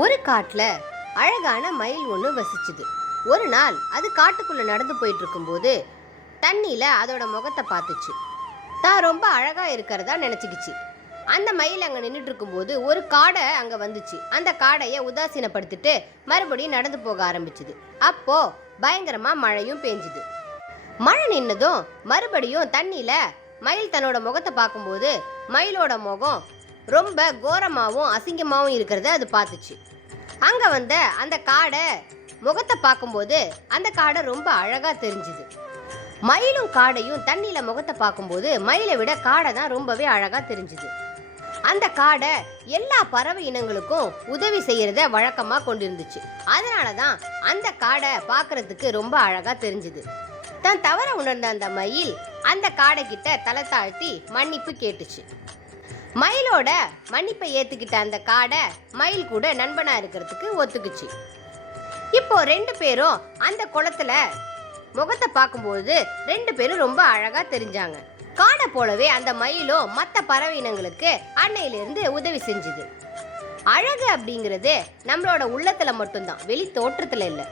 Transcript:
ஒரு காட்டுல அழகான மயில் ஒன்று வசிச்சுது. ஒரு நாள் அது காட்டுக்குள்ள நடந்து போயிட்டு இருக்கும்போது தண்ணியில அதோட முகத்தை பார்த்துச்சு. தான் ரொம்ப அழகா இருக்கிறதா நினைச்சுக்கிச்சு. அந்த மயில் அங்க நின்றுட்டு இருக்கும்போது ஒரு காடை அங்க வந்துச்சு. அந்த காடையை உதாசீனப்படுத்திட்டு மறுபடியும் நடந்து போக ஆரம்பிச்சுது. அப்போ பயங்கரமா மழையும் பெஞ்சுது. மழை நின்னதும் மறுபடியும் தண்ணியில மயில் தன்னோட முகத்தை பார்க்கும்போது மயிலோட முகம் ரொம்ப கோரமாவும் அசிங்கமாவும் இருக்கிறத அது பார்த்துச்சு. அங்க வந்த அந்த காடை முகத்தை பார்க்கும்போது அந்த காடை ரொம்ப அழகா தெரிஞ்சுது. மயிலும் காடையும் தண்ணியில முகத்தை பார்க்கும்போது மயிலை விட காடை தான் ரொம்பவே அழகா தெரிஞ்சுது. அந்த காடை எல்லா பறவை இனங்களுக்கும் உதவி செய்யறத வழக்கமா கொண்டிருந்துச்சு. அதனாலதான் அந்த காடை பார்க்கறதுக்கு ரொம்ப அழகா தெரிஞ்சுது. தான் தவற உணர்ந்த அந்த மயில் அந்த காடை கிட்ட தலை தாழ்த்தி மன்னிப்பு கேட்டுச்சு. மயிலோட மன்னிப்பை ஏத்துக்கிட்ட அந்த காடை மயில் கூட நண்பனா இருக்கிறதுக்கு ஒத்துக்குச்சு. இப்போ ரெண்டு பேரும் அந்த குளத்துல முகத்தை பார்க்கும்போது ரெண்டு பேரும் ரொம்ப அழகா தெரிஞ்சாங்க. காடை போலவே அந்த மயிலும் மற்ற பறவை இனங்களுக்கு அன்னையிலிருந்து உதவி செஞ்சுது. அழகு அப்படிங்கிறது நம்மளோட உள்ளத்துல மட்டும்தான், வெளி தோற்றத்துல இல்லை.